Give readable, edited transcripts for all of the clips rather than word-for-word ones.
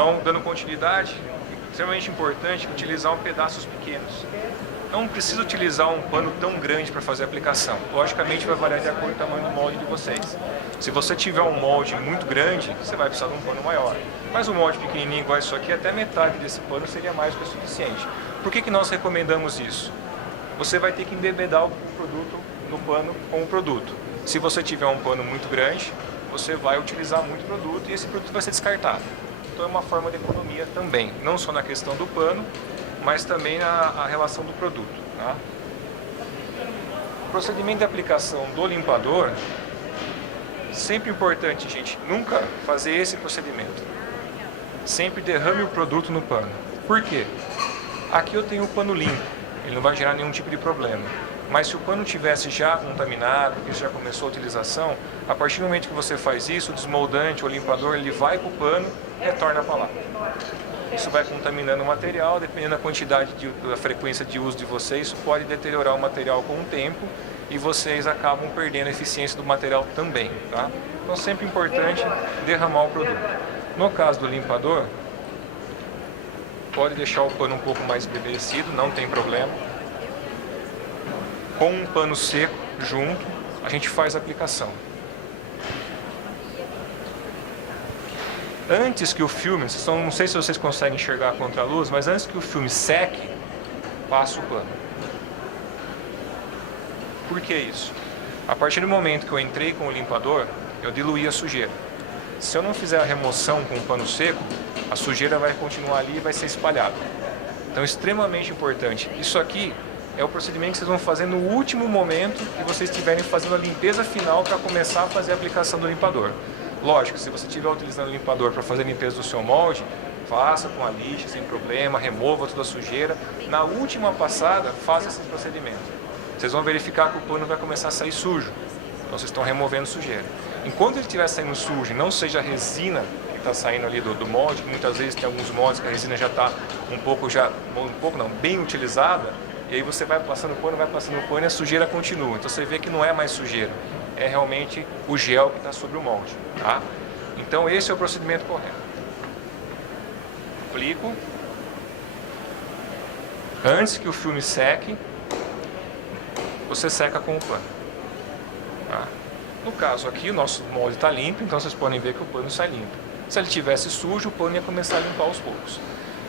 Então, dando continuidade, é extremamente importante utilizar pedaços pequenos. Não precisa utilizar um pano tão grande para fazer a aplicação. Logicamente vai variar de acordo com o tamanho do molde de vocês. Se você tiver um molde muito grande, você vai precisar de um pano maior. Mas um molde pequenininho igual isso aqui, até metade desse pano seria mais do que o suficiente. Por que nós recomendamos isso? Você vai ter que embebedar o produto no pano com o produto. Se você tiver um pano muito grande, você vai utilizar muito produto e esse produto vai ser descartado. Então é uma forma de economia também, não só na questão do pano, mas também na relação do produto. Tá? O procedimento de aplicação do limpador, sempre importante, gente, nunca fazer esse procedimento. Sempre derrame o produto no pano. Por quê? Aqui eu tenho o pano limpo, ele não vai gerar nenhum tipo de problema. Mas se o pano tivesse já contaminado, que já começou a utilização, a partir do momento que você faz isso, o desmoldante ou o limpador ele vai para o pano e retorna para lá. Isso vai contaminando o material, dependendo da quantidade, da frequência de uso de vocês, isso pode deteriorar o material com o tempo e vocês acabam perdendo a eficiência do material também. Tá? Então sempre é importante derramar o produto. No caso do limpador, pode deixar o pano um pouco mais embevecido, não tem problema. Com um pano seco junto, a gente faz a aplicação. Antes que o filme, não sei se vocês conseguem enxergar contra a luz, mas antes que o filme seque, passa o pano. Por que isso? A partir do momento que eu entrei com o limpador, eu diluí a sujeira. Se eu não fizer a remoção com o pano seco, a sujeira vai continuar ali e vai ser espalhada. Então é extremamente importante. Isso aqui é o procedimento que vocês vão fazer no último momento que vocês estiverem fazendo a limpeza final para começar a fazer a aplicação do limpador. Lógico, se você estiver utilizando o limpador para fazer a limpeza do seu molde, faça com a lixa, sem problema, remova toda a sujeira. Na última passada, faça esse procedimento. Vocês vão verificar que o pano vai começar a sair sujo. Então vocês estão removendo sujeira. Enquanto ele estiver saindo sujo e não seja a resina que está saindo ali do molde, que muitas vezes tem alguns moldes que a resina já está bem utilizada, e aí você vai passando o pano e a sujeira continua. Então você vê que não é mais sujeira, é realmente o gel que está sobre o molde. Tá? Então esse é o procedimento correto. Aplico. Antes que o filme seque, você seca com o pano. Tá? No caso aqui, o nosso molde está limpo, então vocês podem ver que o pano sai limpo. Se ele tivesse sujo, o pano ia começar a limpar aos poucos.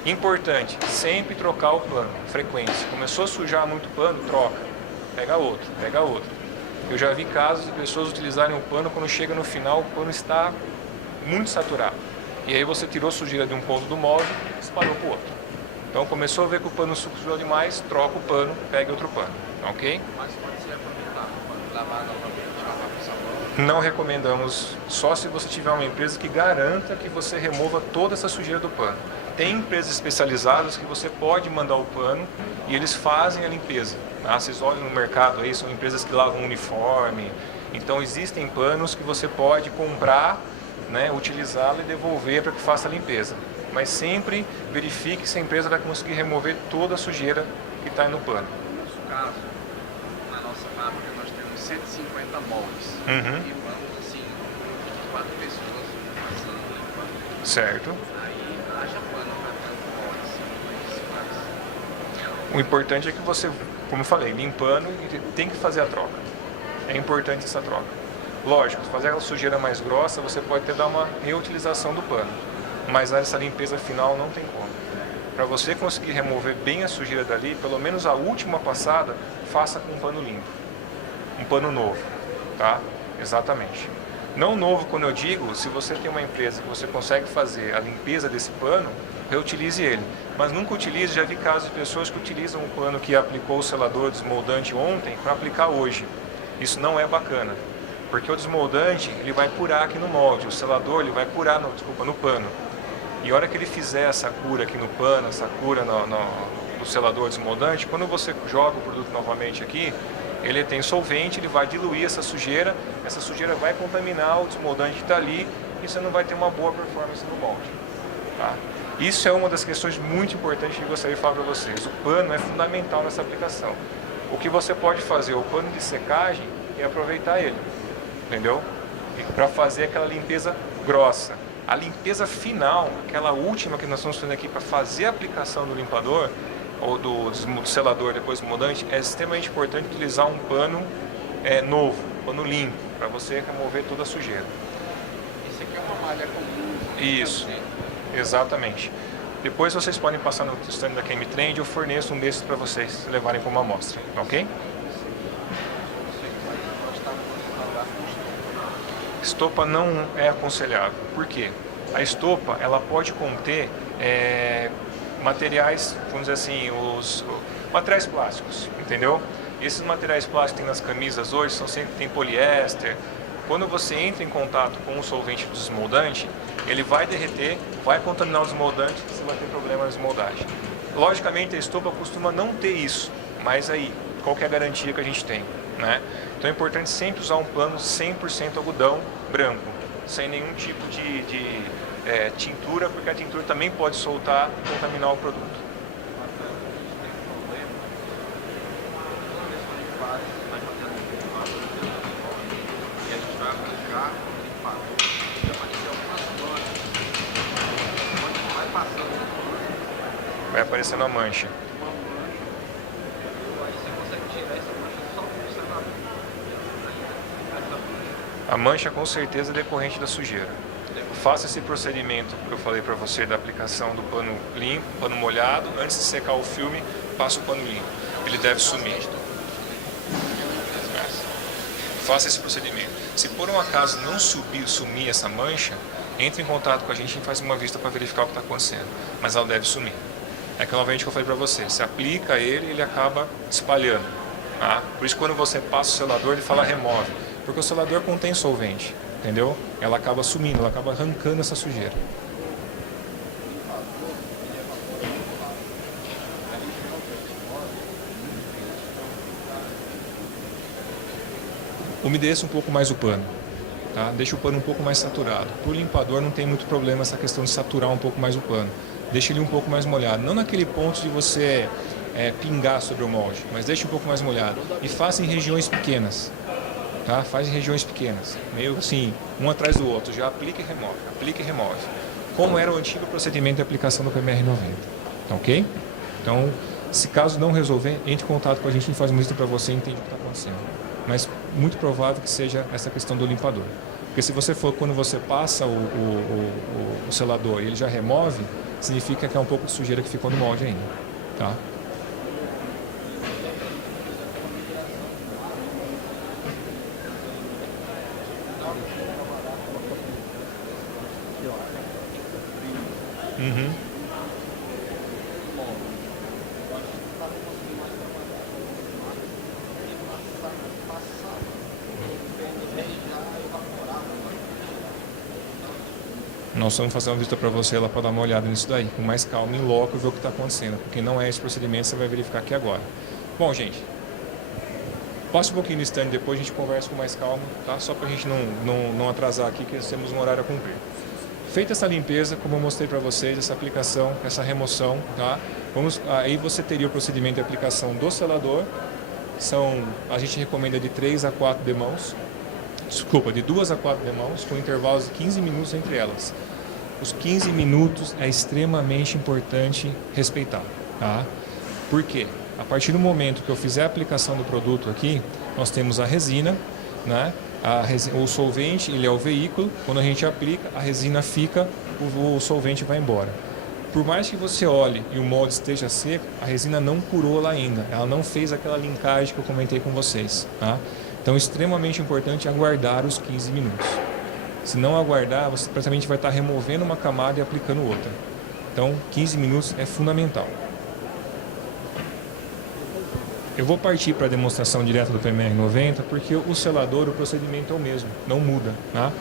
Importante, sempre trocar o pano, frequência. Começou a sujar muito o pano, troca. Pega outro, pega outro. Eu já vi casos de pessoas utilizarem o pano, quando chega no final, o pano está muito saturado. E aí você tirou sujeira de um ponto do molde e espalhou para o outro. Então começou a ver que o pano sujou demais, troca o pano, pega outro pano. Ok? Mas pode ser aproveitado, lavar novamente, lavar com sabão. Não recomendamos, só se você tiver uma empresa que garanta que você remova toda essa sujeira do pano. Tem empresas especializadas que você pode mandar o pano e eles fazem a limpeza. Tá? Vocês olham no mercado aí, são empresas que lavam uniforme. Então existem panos que você pode comprar, né, utilizá-lo e devolver para que faça a limpeza. Mas sempre verifique se a empresa vai conseguir remover toda a sujeira que está no pano. No nosso caso, na nossa fábrica, nós temos 150 moldes. Uhum. E vamos, assim, 24 pessoas passando, limpando. Certo. Aí, haja pano para tanto molde, assim, mas... O importante é que você, como eu falei, limpando, tem que fazer a troca. É importante essa troca. Lógico, se fazer aquela sujeira mais grossa, você pode até dar uma reutilização do pano. Mas essa limpeza final não tem como. Para você conseguir remover bem a sujeira dali, pelo menos a última passada, faça com um pano limpo. Um pano novo, tá? Exatamente. Não novo quando eu digo, se você tem uma empresa que você consegue fazer a limpeza desse pano, reutilize ele. Mas nunca utilize, já vi casos de pessoas que utilizam o pano que aplicou o selador desmoldante ontem para aplicar hoje. Isso não é bacana, porque o desmoldante ele vai curar aqui no molde, o selador ele vai curar no pano. E a hora que ele fizer essa cura aqui no pano, essa cura no selador desmoldante, quando você joga o produto novamente aqui, ele tem solvente, ele vai diluir essa sujeira vai contaminar o desmoldante que está ali e você não vai ter uma boa performance no molde. Tá? Isso é uma das questões muito importantes que eu gostaria de falar para vocês. O pano é fundamental nessa aplicação. O que você pode fazer, o pano de secagem, é aproveitar ele, entendeu? Para fazer aquela limpeza grossa. A limpeza final, aquela última que nós estamos fazendo aqui para fazer a aplicação do limpador, ou do selador depois do desmoldante, é extremamente importante utilizar um pano novo, um pano limpo, para você remover toda a sujeira. Isso aqui é uma malha comum. Isso, exatamente. Depois vocês podem passar no stand da Chemitrend, eu forneço um desses para vocês levarem para uma amostra, ok? Estopa não é aconselhável. Por quê? A estopa ela pode conter materiais, vamos dizer assim, os materiais plásticos, entendeu? Esses materiais plásticos que tem nas camisas hoje são sempre tem poliéster. Quando você entra em contato com o solvente do desmoldante, ele vai derreter, vai contaminar o desmoldante e você vai ter problema na desmoldagem. Logicamente a estopa costuma não ter isso, mas aí, qual que é a garantia que a gente tem, né? Então é importante sempre usar um pano 100% algodão branco, sem nenhum tipo de tintura, porque a tintura também pode soltar e contaminar o produto. Vai aparecendo a mancha. A mancha com certeza é decorrente da sujeira. Faça esse procedimento que eu falei para você da aplicação do pano limpo, pano molhado, antes de secar o filme, passa o pano limpo. Ele deve sumir. Faça esse procedimento. Se por um acaso não sumir essa mancha, entre em contato com a gente e faz uma vista para verificar o que está acontecendo. Mas ela deve sumir. É aquele novamente que eu falei para você, se aplica ele, ele acaba espalhando. Tá? Por isso quando você passa o selador, ele fala remove. Porque o selador contém solvente, entendeu? Ela acaba sumindo, ela acaba arrancando essa sujeira. Umedeça um pouco mais o pano, tá? Deixa o pano um pouco mais saturado. Para o limpador não tem muito problema essa questão de saturar um pouco mais o pano. Deixa ele um pouco mais molhado, não naquele ponto de você pingar sobre o molde, mas deixa um pouco mais molhado. E faça em regiões pequenas, tá? Faz em regiões pequenas, meio assim, um atrás do outro. Já aplica e remove. Como era o antigo procedimento de aplicação do PMR-90, tá ok? Então, se caso não resolver, entre em contato com a gente e faz uma lista para você e entende o que está acontecendo. Mas muito provável que seja essa questão do limpador. Porque se você for, quando você passa o selador e ele já remove, significa que é um pouco de sujeira que ficou no molde ainda, tá? Uhum. Nós vamos fazer uma visita para você lá para dar uma olhada nisso daí, com mais calma, em loco, e ver o que está acontecendo, porque não é esse procedimento, você vai verificar aqui agora. Bom, gente, passe um pouquinho no stand, depois a gente conversa com mais calma, tá? Só para a gente não atrasar aqui, que nós temos um horário a cumprir. Feita essa limpeza, como eu mostrei para vocês, essa aplicação, essa remoção, tá? Aí você teria o procedimento de aplicação do selador, a gente recomenda de 3 a 4 demãos, de 2 a 4 demãos, com intervalos de 15 minutos entre elas. Os 15 minutos é extremamente importante respeitar, tá? Por quê? A partir do momento que eu fizer a aplicação do produto aqui, nós temos a resina, né? O solvente, ele é o veículo, quando a gente aplica, a resina fica, o solvente vai embora. Por mais que você olhe e o molde esteja seco, a resina não curou lá ainda, ela não fez aquela linkagem que eu comentei com vocês, tá? Então, é extremamente importante aguardar os 15 minutos. Se não aguardar, você praticamente vai estar removendo uma camada e aplicando outra. Então, 15 minutos é fundamental. Eu vou partir para a demonstração direta do PMR-90, porque o selador, o procedimento é o mesmo, não muda, tá?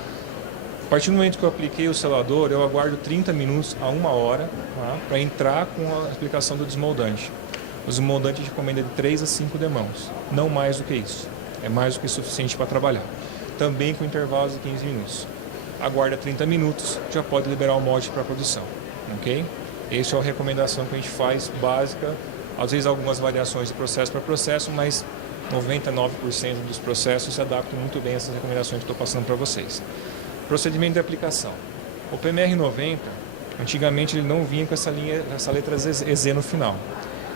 A partir do momento que eu apliquei o selador, eu aguardo 30 minutos a 1 hora, tá? Para entrar com a aplicação do desmoldante. O desmoldante recomenda de 3 a 5 demãos, não mais do que isso. É mais do que suficiente para trabalhar. Também com intervalos de 15 minutos. Aguarda 30 minutos, já pode liberar o molde para a produção, ok? Essa é a recomendação que a gente faz, básica. Às vezes algumas variações de processo para processo, mas 99% dos processos se adaptam muito bem a essas recomendações que estou passando para vocês. Procedimento de aplicação. O PMR90, antigamente ele não vinha com essa letra EZ no final.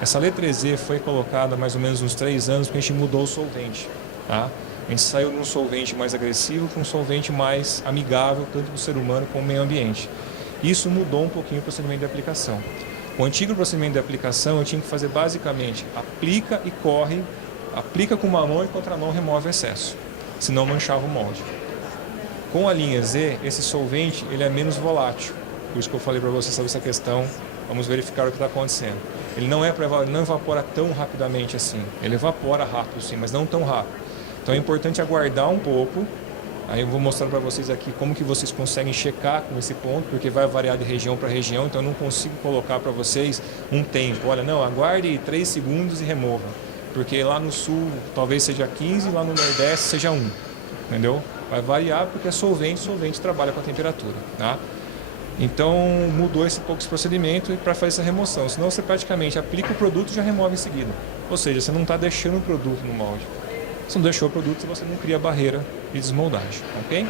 Essa letra EZ foi colocada há mais ou menos uns 3 anos porque a gente mudou o solvente. Tá? A gente saiu de um solvente mais agressivo para um solvente mais amigável, tanto para o ser humano como para o meio ambiente. Isso mudou um pouquinho o procedimento de aplicação. O antigo procedimento de aplicação eu tinha que fazer basicamente aplica e corre, aplica com uma mão e com outra mão remove o excesso, senão manchava o molde. Com a linha Z, esse solvente ele é menos volátil, por isso que eu falei para você sobre essa questão, vamos verificar o que está acontecendo. Ele não evapora tão rapidamente assim, ele evapora rápido sim, mas não tão rápido. Então é importante aguardar um pouco. Aí eu vou mostrar para vocês aqui como que vocês conseguem checar com esse ponto, porque vai variar de região para região, então eu não consigo colocar para vocês um tempo. Olha, não, aguarde 3 segundos e remova, porque lá no sul talvez seja 15, lá no nordeste seja 1, entendeu? Vai variar porque é solvente trabalha com a temperatura, tá? Então mudou esse pouco esse procedimento para fazer essa remoção, senão você praticamente aplica o produto e já remove em seguida. Ou seja, você não está deixando o produto no molde. Se não deixou o produto, você não cria barreira de desmoldagem, ok?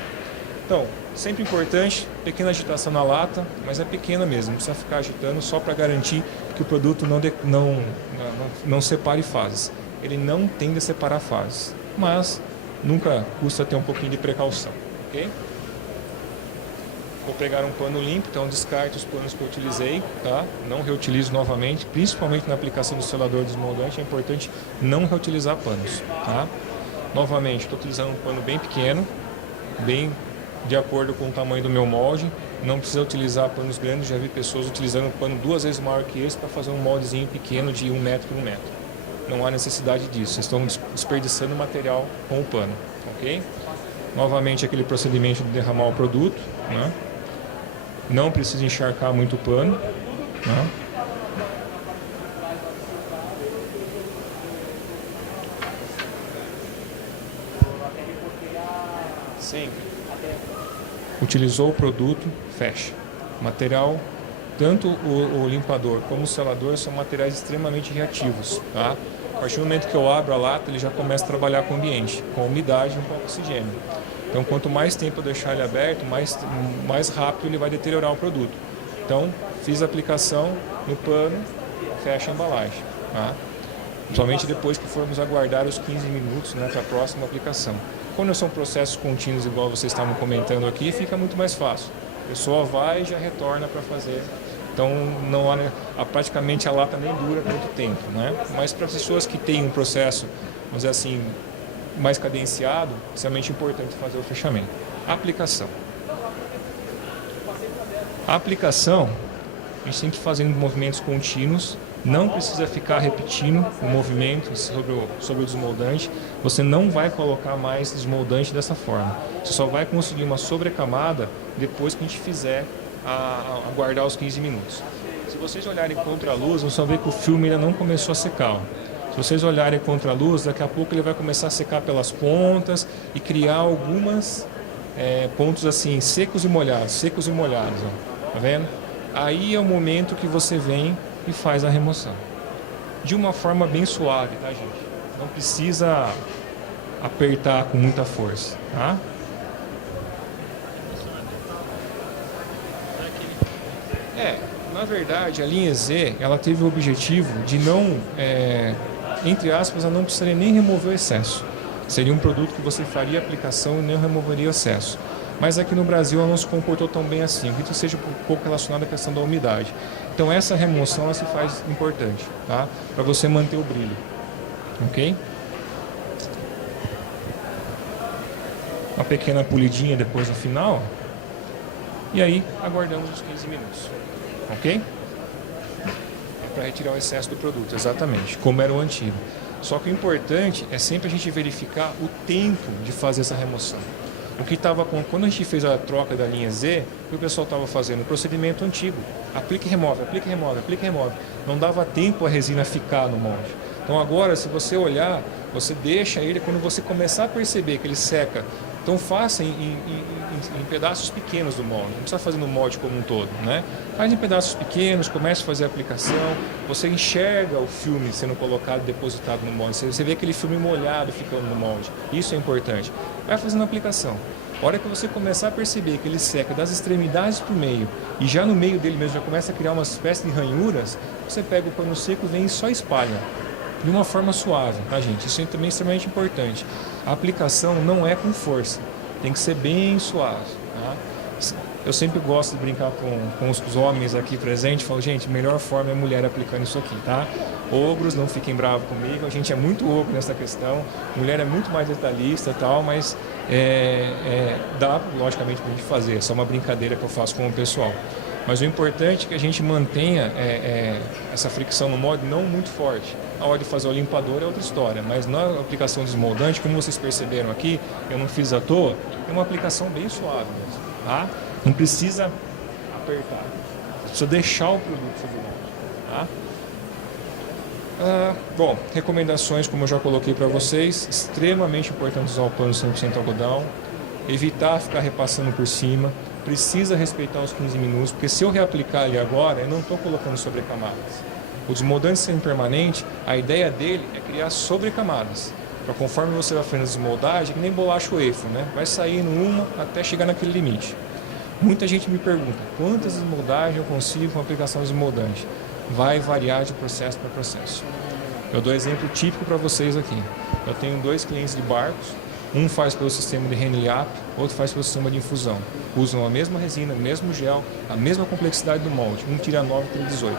Então, sempre importante, pequena agitação na lata, mas é pequena mesmo, não precisa ficar agitando só para garantir que o produto não separe fases. Ele não tende a separar fases, mas nunca custa ter um pouquinho de precaução, ok? Vou pegar um pano limpo, então descarto os panos que eu utilizei, tá? Não reutilizo novamente, principalmente na aplicação do selador desmoldante, é importante não reutilizar panos, tá? Novamente, estou utilizando um pano bem pequeno, bem de acordo com o tamanho do meu molde, não precisa utilizar panos grandes, já vi pessoas utilizando um pano 2 vezes maior que esse para fazer um moldezinho pequeno de 1 metro por 1 metro. Não há necessidade disso, vocês estão desperdiçando material com o pano, ok? Novamente aquele procedimento de derramar o produto, né? Não precisa encharcar muito o pano, né? Sempre. Utilizou o produto, fecha. Material, tanto o limpador como o selador são materiais extremamente reativos, tá? A partir do momento que eu abro a lata, ele já começa a trabalhar com o ambiente, com umidade e com oxigênio. Então, quanto mais tempo eu deixar ele aberto, mais rápido ele vai deteriorar o produto. Então, fiz a aplicação no pano, fecha a embalagem, tá? Somente depois que formos aguardar os 15 minutos, né, para a próxima aplicação. Quando são processos contínuos, igual vocês estavam comentando aqui, fica muito mais fácil. A pessoa vai e já retorna para fazer. Então, não há, praticamente a lata nem dura tanto tempo, né? Mas para pessoas que têm um processo, vamos dizer assim, mais cadenciado, é extremamente importante fazer o fechamento. Aplicação. A aplicação, a gente tem que fazer movimentos contínuos, não precisa ficar repetindo o movimento sobre o desmoldante. Você não vai colocar mais desmoldante dessa forma. Você só vai conseguir uma sobrecamada depois que a gente fizer aguardar os 15 minutos. Se vocês olharem contra a luz, vocês vão ver que o filme ainda não começou a secar. Se vocês olharem contra a luz, daqui a pouco ele vai começar a secar pelas pontas e criar algumas pontos assim, secos e molhados, ó. Tá vendo? Aí é o momento que você vem e faz a remoção. De uma forma bem suave, tá, gente? Não precisa apertar com muita força, tá? Na verdade, a linha Z, ela teve o objetivo de não, entre aspas, ela não precisaria nem remover o excesso. Seria um produto que você faria a aplicação e não removeria o excesso. Mas aqui no Brasil ela não se comportou tão bem assim. Acredito que seja um pouco relacionado à questão da umidade. Então essa remoção ela se faz importante, tá? Para você manter o brilho, ok? Uma pequena polidinha depois no final. E aí aguardamos os 15 minutos, ok? É para retirar o excesso do produto, exatamente, como era o antigo. Só que o importante é sempre a gente verificar o tempo de fazer essa remoção. O que estava quando a gente fez a troca da linha Z, o que o pessoal estava fazendo? O procedimento antigo. Aplica e remove, aplica e remove, aplica e remove. Não dava tempo a resina ficar no molde. Então agora, se você olhar, você deixa ele, quando você começar a perceber que ele seca, então faça em pedaços pequenos do molde. Não precisa fazer no molde como um todo, né? Faz em pedaços pequenos, comece a fazer a aplicação. Você enxerga o filme sendo colocado, depositado no molde. Você vê aquele filme molhado ficando no molde. Isso é importante. Vai fazendo a aplicação. A hora que você começar a perceber que ele seca das extremidades para o meio e já no meio dele mesmo já começa a criar uma espécie de ranhuras, você pega o pano seco, vem e só espalha de uma forma suave, tá, gente? Isso é também extremamente importante. A aplicação não é com força, tem que ser bem suave, tá? Eu sempre gosto de brincar com os homens aqui presentes, falo, gente, melhor forma é a mulher aplicando isso aqui, tá? Ogros, não fiquem bravos comigo, a gente é muito ogro nessa questão, mulher é muito mais detalhista e tal, mas dá, logicamente, pra gente fazer, essa é uma brincadeira que eu faço com o pessoal. Mas o importante é que a gente mantenha essa fricção no molde não muito forte. A hora de fazer o limpador é outra história, mas na aplicação desmoldante, como vocês perceberam aqui, eu não fiz à toa, é uma aplicação bem suave mesmo, tá? Não precisa apertar, precisa deixar o produto sobre o molde, tá? Bom, recomendações, como eu já coloquei para vocês, extremamente importante usar o pano 100% algodão, evitar ficar repassando por cima, precisa respeitar os 15 minutos, porque se eu reaplicar ali agora, eu não estou colocando sobrecamadas. O desmoldante semi-permanente, a ideia dele é criar sobrecamadas. Para conforme você vai fazendo a desmoldagem, que nem bolacha wafer, né? Vai saindo uma até chegar naquele limite. Muita gente me pergunta, quantas desmoldagens eu consigo com a aplicação desmoldante? Vai variar de processo para processo. Eu dou exemplo típico para vocês aqui. Eu tenho 2 clientes de barcos, um faz pelo sistema de Henley-App, outro faz pelo sistema de infusão. Usam a mesma resina, o mesmo gel, a mesma complexidade do molde. Um tira 9 e tira 18.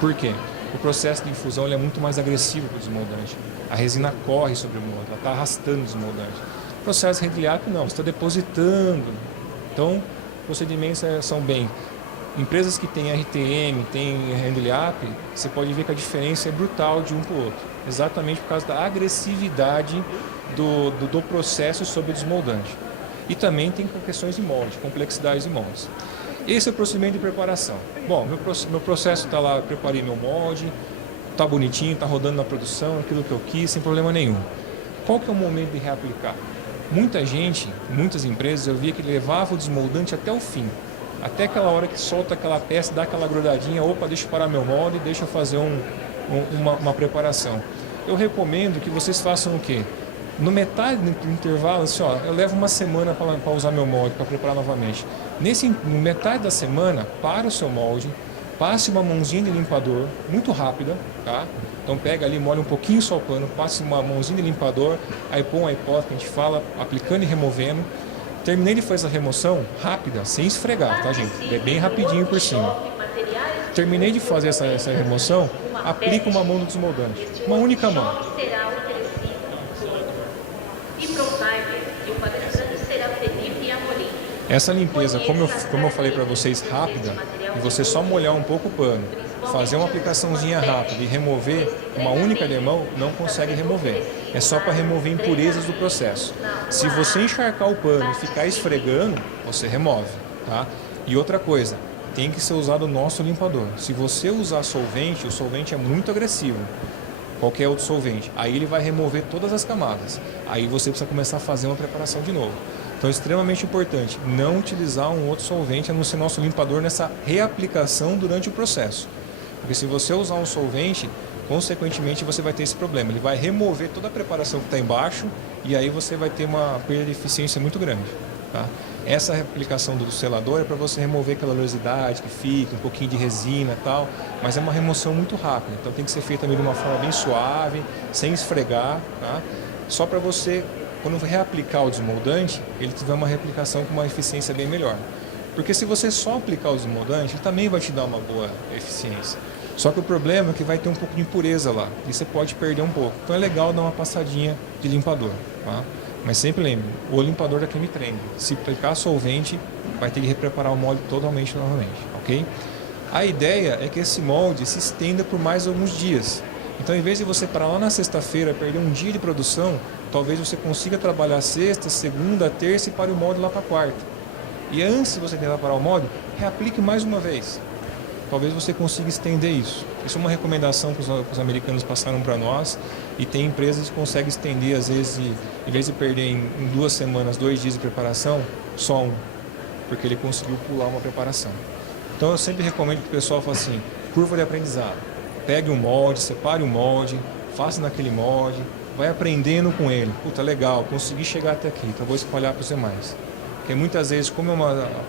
Por quê? O processo de infusão ele é muito mais agressivo que o desmoldante. A resina corre sobre o molde, ela está arrastando o desmoldante. O processo de Henley-App não, você está depositando. Então, procedimentos são bem. Empresas que têm RTM, têm Henley-App, você pode ver que a diferença é brutal de um para o outro. Exatamente por causa da agressividade do processo sobre o desmoldante. E também tem questões de molde, complexidades de moldes. Esse é o procedimento de preparação. Bom, meu processo está lá, preparei meu molde, está bonitinho, está rodando na produção, aquilo que eu quis, sem problema nenhum. Qual que é o momento de reaplicar? Muita gente, muitas empresas, eu via que levava o desmoldante até o fim. Até aquela hora que solta aquela peça, dá aquela grudadinha, opa, deixa eu parar meu molde, deixa eu fazer uma preparação. Eu recomendo que vocês façam o quê? No metade do intervalo, assim, ó, eu levo uma semana para usar meu molde, para preparar novamente. No metade da semana, para o seu molde, passe uma mãozinha de limpador, muito rápida, tá? Então pega ali, molha um pouquinho só o pano, passe uma mãozinha de limpador, aí põe a hipótese que a gente fala, aplicando e removendo. Terminei de fazer a remoção rápida, sem esfregar, tá, gente? É bem rapidinho por cima. Terminei de fazer essa remoção, aplica uma mão no desmoldante, uma única mão. Essa limpeza, como eu falei para vocês, rápida, e você só molhar um pouco o pano, fazer uma aplicaçãozinha rápida e remover uma única demão, não consegue remover. É só para remover impurezas do processo. Se você encharcar o pano e ficar esfregando, você remove, tá? E outra coisa, tem que ser usado o nosso limpador. Se você usar solvente, o solvente é muito agressivo. Qualquer outro solvente. Aí ele vai remover todas as camadas. Aí você precisa começar a fazer uma preparação de novo. Então é extremamente importante não utilizar um outro solvente a não ser nosso limpador nessa reaplicação durante o processo. Porque se você usar um solvente, consequentemente você vai ter esse problema. Ele vai remover toda a preparação que está embaixo e aí você vai ter uma perda de eficiência muito grande. Tá? Essa aplicação do selador é para você remover aquela oleosidade que fica, um pouquinho de resina e tal, mas é uma remoção muito rápida. Então tem que ser feita de uma forma bem suave, sem esfregar, tá? Só para você, quando reaplicar o desmoldante, ele tiver uma reaplicação com uma eficiência bem melhor. Porque se você só aplicar o desmoldante, ele também vai te dar uma boa eficiência. Só que o problema é que vai ter um pouco de impureza lá, e você pode perder um pouco. Então é legal dar uma passadinha de limpador, tá? Mas sempre lembre, o limpador da Chemitrend, se aplicar solvente, vai ter que repreparar o molde totalmente novamente, ok? A ideia é que esse molde se estenda por mais alguns dias. Então, em vez de você parar lá na sexta-feira, perder um dia de produção, talvez você consiga trabalhar sexta, segunda, terça e pare o molde lá para quarta. E antes de você tentar parar o molde, reaplique mais uma vez. Talvez você consiga estender isso. Isso é uma recomendação que os americanos passaram para nós, e tem empresas que conseguem estender, às vezes, em vez de perder em 2 semanas, 2 dias de preparação, só um, porque ele conseguiu pular uma preparação. Então eu sempre recomendo que o pessoal faça assim, curva de aprendizado. Pegue um molde, separe o molde, faça naquele molde, vai aprendendo com ele. Puta, legal, consegui chegar até aqui, então vou espalhar para os demais. Porque muitas vezes, como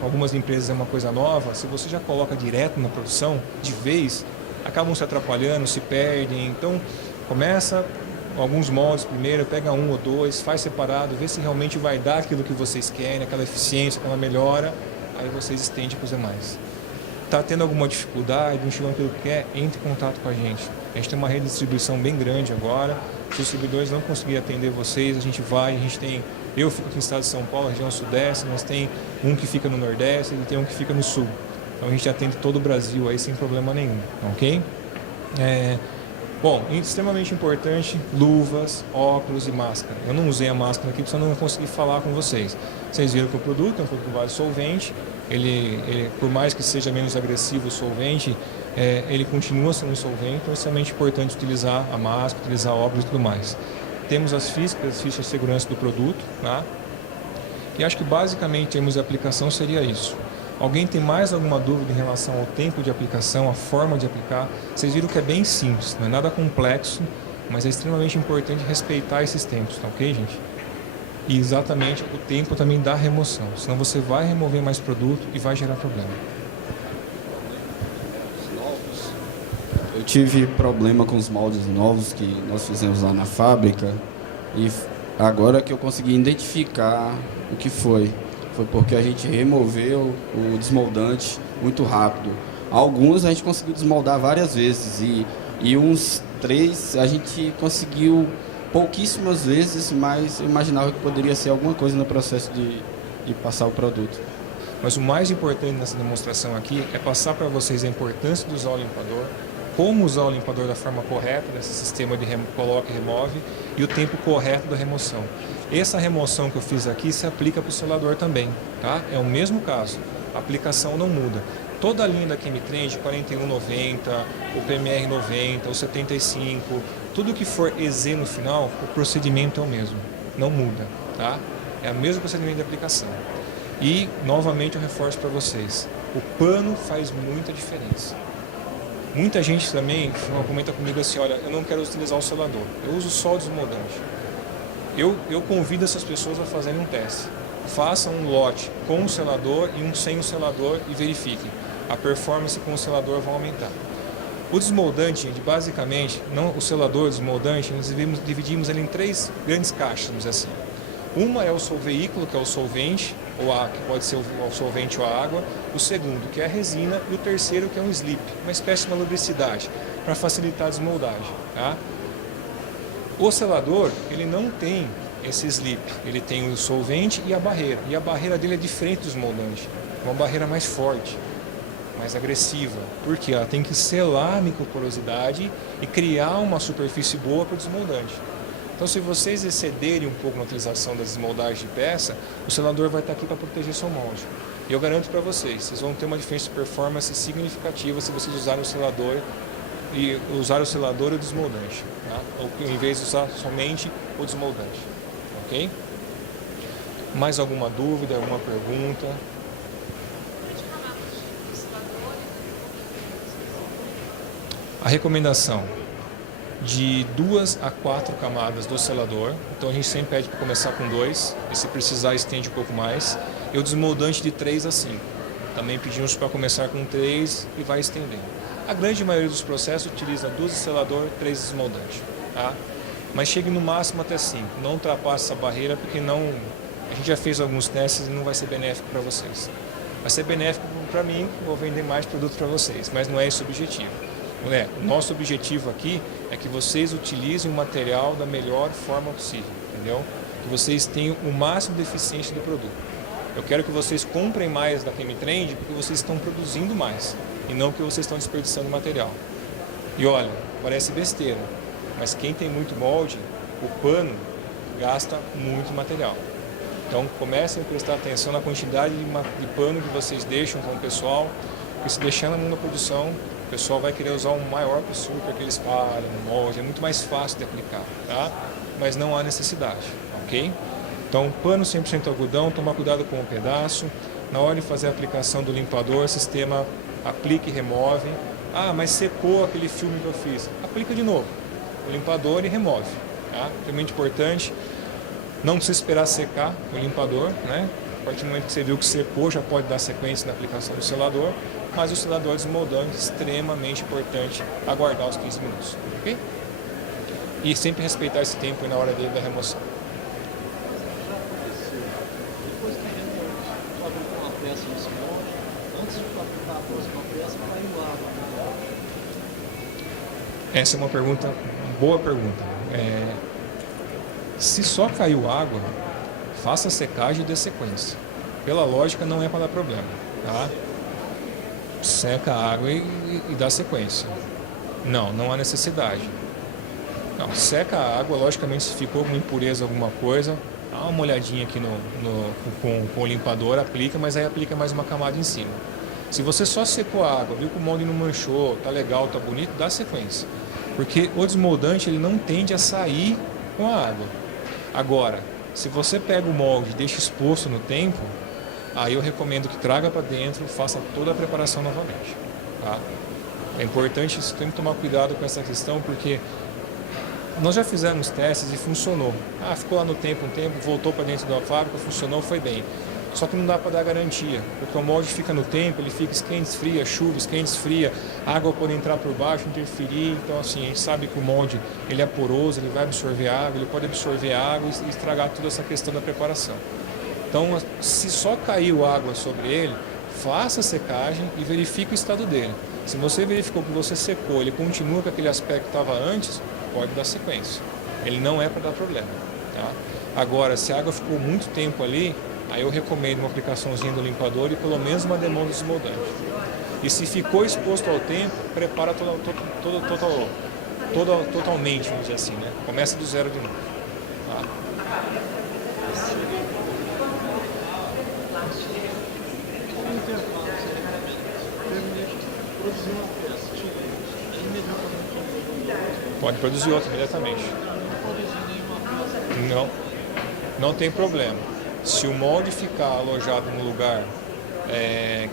algumas empresas é uma coisa nova, se você já coloca direto na produção, de vez, acabam se atrapalhando, se perdem. Então, começa alguns moldes primeiro, pega um ou dois, faz separado, vê se realmente vai dar aquilo que vocês querem, aquela eficiência, aquela melhora, aí vocês estendem para os demais. Está tendo alguma dificuldade, não chegou naquilo que quer, entre em contato com a gente. A gente tem uma rede de distribuição bem grande agora. Se os distribuidores não conseguirem atender vocês, a gente tem, eu fico aqui no estado de São Paulo, região sudeste, mas tem um que fica no nordeste e tem um que fica no sul. Então a gente atende todo o Brasil aí sem problema nenhum, ok? Bom, extremamente importante, luvas, óculos e máscara. Eu não usei a máscara aqui porque eu não consegui falar com vocês. Vocês viram que o produto é um produto com vários solvente, ele, por mais que seja menos agressivo o solvente, ele continua sendo um solvente, então é extremamente importante utilizar a máscara, utilizar óculos e tudo mais. Temos as fichas de segurança do produto, tá? E acho que basicamente em termos de aplicação seria isso. Alguém tem mais alguma dúvida em relação ao tempo de aplicação, a forma de aplicar? Vocês viram que é bem simples, não é nada complexo, mas é extremamente importante respeitar esses tempos, tá ok, gente? E exatamente o tempo também da remoção, senão você vai remover mais produto e vai gerar problema. Eu tive problema com os moldes novos que nós fizemos lá na fábrica e agora que eu consegui identificar o que foi porque a gente removeu o desmoldante muito rápido. Alguns a gente conseguiu desmoldar várias vezes e uns 3 a gente conseguiu pouquíssimas vezes, mas eu imaginava que poderia ser alguma coisa no processo de passar o produto. Mas o mais importante nessa demonstração aqui é passar para vocês a importância de usar o limpador, como usar o limpador da forma correta, desse sistema de coloca e remove, e o tempo correto da remoção. Essa remoção que eu fiz aqui se aplica para o selador também, tá? É o mesmo caso, a aplicação não muda. Toda a linha da Chemitrend, 4190, o PMR 90, o 75, tudo que for EZ no final, o procedimento é o mesmo, não muda, tá? É o mesmo procedimento de aplicação. E, novamente, eu reforço para vocês, o pano faz muita diferença. Muita gente também comenta comigo assim, olha, eu não quero utilizar o selador, eu uso só o desmoldante. Eu convido essas pessoas a fazerem um teste. Façam um lote com o selador e um sem o selador e verifiquem. A performance com o selador vai aumentar. O desmoldante, gente, basicamente, o selador desmoldante, nós dividimos ele em 3 grandes caixas, vamos dizer assim. Uma é o solveículo, que é o solvente, que pode ser o solvente ou a água. O segundo, que é a resina. E o terceiro, que é um slip, uma espécie de uma lubricidade, para facilitar a desmoldagem. Tá? O selador, ele não tem esse slip, ele tem o solvente e a barreira dele é diferente do desmoldante, é uma barreira mais forte, mais agressiva, porque ela tem que selar a microporosidade e criar uma superfície boa para o desmoldante. Então, se vocês excederem um pouco na utilização das desmoldagens de peça, o selador vai estar aqui para proteger seu molde. E eu garanto para vocês vão ter uma diferença de performance significativa se vocês usarem o selador e o desmoldante, tá? Ou em vez de usar somente o desmoldante, ok? Mais alguma dúvida, alguma pergunta? A recomendação de 2 a 4 camadas do selador, então a gente sempre pede para começar com 2 e se precisar estende um pouco mais, e o desmoldante de 3 a 5, também pedimos para começar com 3 e vai estendendo. A grande maioria dos processos utiliza 2 de selador, 3 de desmoldante, tá? Mas chegue no máximo até 5, não ultrapasse essa barreira porque a gente já fez alguns testes e não vai ser benéfico para vocês. Vai ser benéfico para mim, vou vender mais produto para vocês, mas não é esse o objetivo. O nosso objetivo aqui é que vocês utilizem o material da melhor forma possível, entendeu? Que vocês tenham o máximo de eficiência do produto. Eu quero que vocês comprem mais da Chemitrend porque vocês estão produzindo mais e não porque vocês estão desperdiçando material. E olha, parece besteira, mas quem tem muito molde, o pano gasta muito material. Então comecem a prestar atenção na quantidade de pano que vocês deixam com o pessoal, porque se deixar na mão da produção, o pessoal vai querer usar o maior possível para aquele espalho, no molde, é muito mais fácil de aplicar, tá? Mas não há necessidade, ok? Então, pano 100% algodão, tomar cuidado com o pedaço. Na hora de fazer a aplicação do limpador, sistema aplica e remove. Ah, mas secou aquele filme que eu fiz. Aplica de novo o limpador e remove, tá? É muito importante não precisa esperar secar o limpador, né? A partir do momento que você viu que secou, já pode dar sequência na aplicação do selador, mas o selador desmoldante é extremamente importante aguardar os 15 minutos, ok? E sempre respeitar esse tempo na hora dele da remoção. Depois que a gente fabricou uma peça nesse molde, antes de fabricar a próxima peça, caiu água. Essa é uma pergunta, boa pergunta. Se só caiu água, faça a secagem e dê sequência. Pela lógica, não é para dar problema, tá? Seca a água e dá sequência. Não há necessidade. Não, seca a água, logicamente se ficou com impureza alguma coisa, dá uma olhadinha aqui com o limpador, aplica, mas aí aplica mais uma camada em cima. Se você só secou a água, viu que o molde não manchou, tá legal, tá bonito, dá sequência. Porque o desmoldante ele não tende a sair com a água. Agora, se você pega o molde e deixa exposto no tempo, aí eu recomendo que traga para dentro, faça toda a preparação novamente. Tá? É importante, você tem que tomar cuidado com essa questão, porque nós já fizemos testes e funcionou. Ficou lá no tempo um tempo, voltou para dentro da fábrica, funcionou, foi bem. Só que não dá para dar garantia, porque o molde fica no tempo, ele fica esquenta, esfria, chuva, esquenta, esfria, a água pode entrar por baixo, interferir. Então, assim, a gente sabe que o molde ele é poroso, ele vai absorver água, ele pode absorver água e estragar toda essa questão da preparação. Então, se só caiu água sobre ele, faça a secagem e verifique o estado dele. Se você verificou que você secou, ele continua com aquele aspecto que estava antes, pode dar sequência. Ele não é para dar problema. Tá? Agora, se a água ficou muito tempo ali, aí eu recomendo uma aplicaçãozinha do limpador e pelo menos uma demão do desmoldante. E se ficou exposto ao tempo, prepara totalmente, vamos dizer assim, né? Começa do zero de novo. Tá? Qual o intervalo que você recomenda? Terminei de produzir uma peça, tirei, imediatamente Pode produzir outra imediatamente. não produzir nenhuma peça. Não tem problema. Se o molde ficar alojado no lugar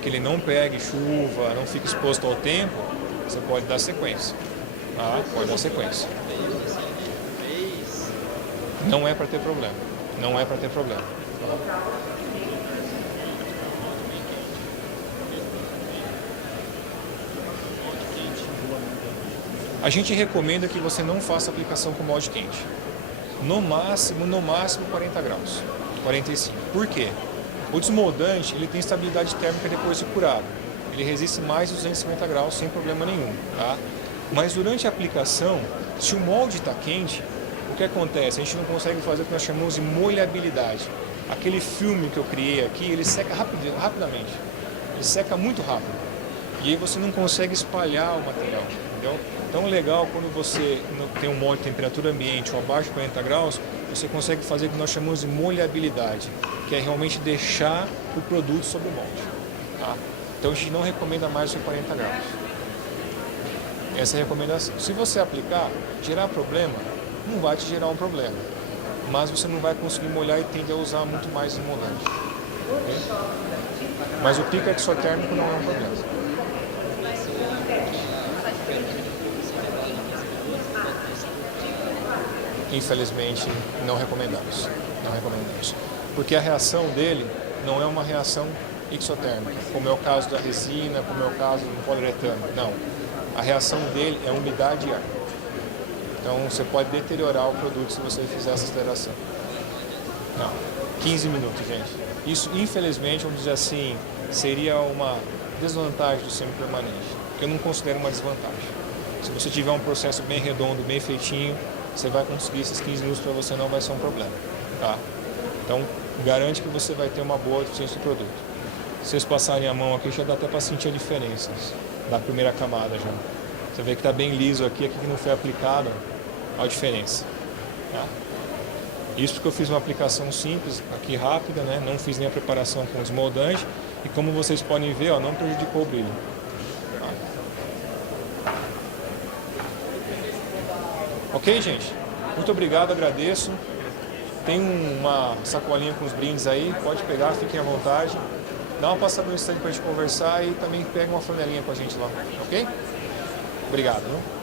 que ele não pegue chuva, não fique exposto ao tempo, você pode dar sequência. Tá? Pode dar sequência. Não é para ter problema. Não é para ter problema. Tá? A gente recomenda que você não faça aplicação com molde quente. No máximo 40 graus. 45. Por quê? O desmoldante ele tem estabilidade térmica depois de curado. Ele resiste mais de 250 graus sem problema nenhum. Tá? Mas durante a aplicação, se o molde está quente, o que acontece? A gente não consegue fazer o que nós chamamos de molhabilidade. Aquele filme que eu criei aqui, ele seca rapidamente. Ele seca muito rápido. E aí você não consegue espalhar o material. Entendeu? Então, legal, quando você tem um molde de temperatura ambiente ou abaixo de 40 graus, você consegue fazer o que nós chamamos de molhabilidade, que é realmente deixar o produto sobre o molde. Tá? Então, a gente não recomenda mais de 40 graus. Essa é a recomendação. Se você aplicar, gerar problema, não vai te gerar um problema. Mas você não vai conseguir molhar e tende a usar muito mais desmoldante. Okay? Mas o pico exotérmico não é um problema. Infelizmente, não recomendamos. Não recomendamos. Porque a reação dele não é uma reação exotérmica, como é o caso da resina, como é o caso do poliuretano. Não. A reação dele é umidade e ar. Então, você pode deteriorar o produto se você fizer essa aceleração. Não. 15 minutos, gente. Isso, infelizmente, vamos dizer assim, seria uma desvantagem do semi-permanente, que eu não considero uma desvantagem. Se você tiver um processo bem redondo, bem feitinho, você vai conseguir esses 15 minutos para você, não vai ser um problema. Tá? Então, garante que você vai ter uma boa eficiência do produto. Se vocês passarem a mão aqui, já dá até para sentir a diferença da primeira camada já. Você vê que está bem liso aqui que não foi aplicado, olha a diferença. Tá? Isso porque eu fiz uma aplicação simples, aqui rápida, né? Não fiz nem a preparação com desmoldante e como vocês podem ver, ó, não prejudicou o brilho. Tá? Ok, gente? Muito obrigado, agradeço. Tem uma sacolinha com os brindes aí, pode pegar, fiquem à vontade. Dá uma passada no instante para a gente conversar e também pega uma flanelinha com a gente lá, ok? Obrigado. Viu?